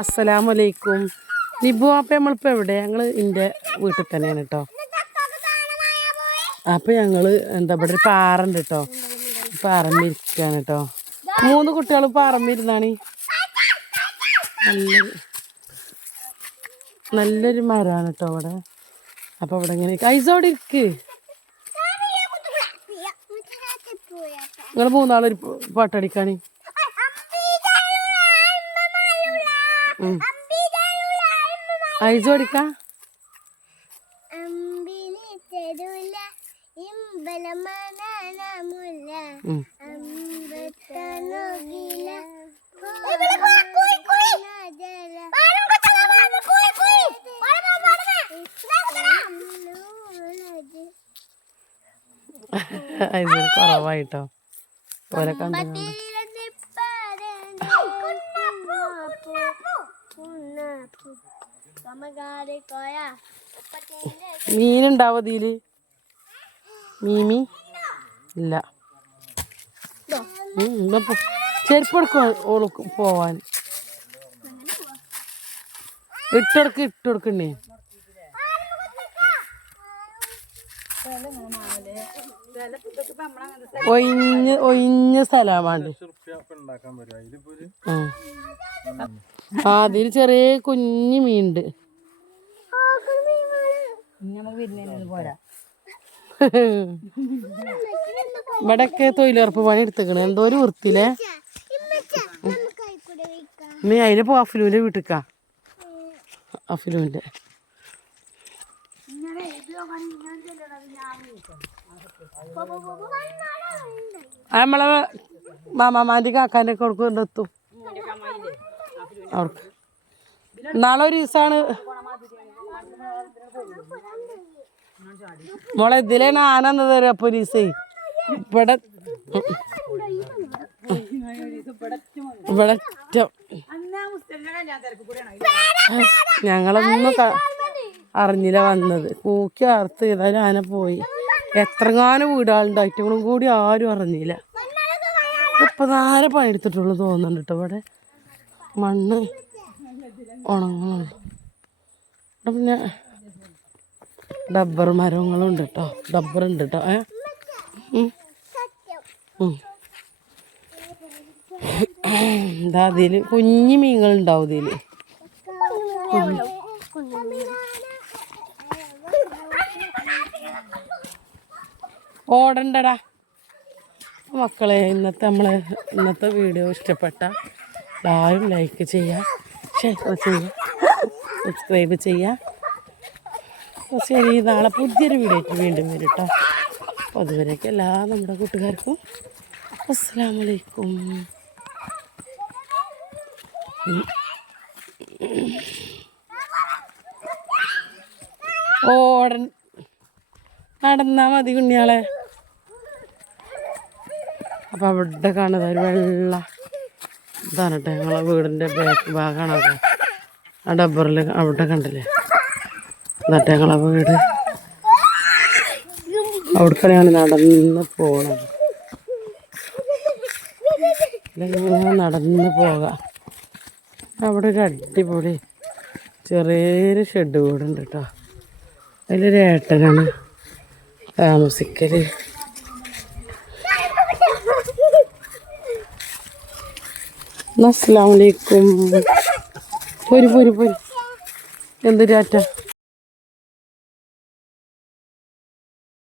അസ്സലാമലൈക്കും. നിബു അപ്പം നമ്മളിപ്പോൾ എവിടെ? ഞങ്ങൾ എൻ്റെ വീട്ടിൽ തന്നെയാണ് കേട്ടോ. അപ്പം ഞങ്ങൾ എന്താ ഇവിടെ ഒരു പാറുണ്ട് കേട്ടോ. പാറമ്മിരിക്കുകയാണ് കേട്ടോ. 3 കുട്ടികൾ പാറമ്മിരുന്നാണ്. നല്ലൊരു മരമാണ് കേട്ടോ അവിടെ. അപ്പം ഇവിടെ ഇങ്ങനെ ഐസോടെ ഇരിക്ക്. നിങ്ങൾ 3 ആളൊരു പാട്ടടിക്കാണ്. ഐസോടിക്ക കുറവായിട്ടോ ഓരെ കണ്ടു. മീനുണ്ടാവോ ഇതില്? മീമി ഇല്ല. ചെരുപ്പ് എടുക്കും ഓള് പോവാൻ. ഇട്ടുകൊടുക്കണ്ടേ? ഒഴിഞ്ഞ സ്ഥലമാണ്. അതിൽ ചെറിയ കുഞ്ഞു മീനുണ്ട്. ഇവിടെയൊക്കെ തൊഴിലുറപ്പ് പണി എടുത്തേക്കണ്. എന്തോ ഒരു വൃത്തിയില്ലേ. നീ അതിന് പോ. അഫിലുവിന്റെ വീട്ടിക്കാ. അഫിലുവിന്റെ നമ്മളെ മാമാന്റെ കാക്കാൻ്റെ ഒക്കെ കൊടുക്കും എത്തും അവർക്ക്. നാളെ ഒരു ദിവസമാണ് മോളെ. ഇതിലാണ് ആന തരാ പോലീസേ. ഇവിടെ ഞങ്ങളൊന്നും അറിഞ്ഞില്ല വന്നത്. കൂക്കി അറുത്ത് ഏതായാലും ആന പോയി. എത്രങ്ങാനും വീടുകളുണ്ടായിട്ടും കൂടി ആരും അറിഞ്ഞില്ല. ഇപ്പം നേരെ പണിയെടുത്തിട്ടുള്ളൂ തോന്നുന്നുണ്ട് കേട്ടോ. ഇവിടെ മണ്ണ് ഉണങ്ങുന്നു. പിന്നെ ഡബ്ബർ മരങ്ങളുണ്ട് കേട്ടോ. ഡബ്ബറുണ്ട് കേട്ടോ. എന്താ അതിൽ കുഞ്ഞു മീനുകളുണ്ടാവും ഇതില്. ഓടണ്ടടാ മക്കളെ. ഇന്നത്തെ വീഡിയോ ഇഷ്ടപ്പെട്ട എല്ലാവരും ലൈക്ക് ചെയ്യുക, ഷെയർ ചെയ്യുക, സബ്സ്ക്രൈബ് ചെയ്യുക. ശരി, നാളെ പുതിയൊരു വീഡിയോയ്ക്ക് വീണ്ടും വരും കേട്ടോ. അപ്പോൾ അതുവരേക്കും എല്ലാ നമ്മുടെ കൂട്ടുകാർക്കും അസ്സലാമലൈക്കും. നടന്നാ മതി കുഞ്ഞാളെ. അപ്പം അവിടെ കാണുന്നത് ഒരു വെള്ള ഇതാണ് കേട്ടോ. ഞങ്ങളെ വീടിൻ്റെ ബാക്ക് ഭാഗമാണ് അത്. ആ ഡബ്ബറിൽ അവിടെ കണ്ടില്ലേ? എന്നിട്ട് ഞങ്ങളെ വീട് അവിടേക്കാണ് നടന്ന് പോകണത്. ഇങ്ങനെ നടന്ന് പോകാം. അവിടെ ഒരു അടിപൊളി ചെറിയൊരു ഷെഡ് വീടുണ്ട് കേട്ടോ. അതിലൊരു ഏട്ടനാണ് താമസിക്കൽ. അസ്സലാമു അലൈക്കും. പോരി എന്ത് ടാറ്റ.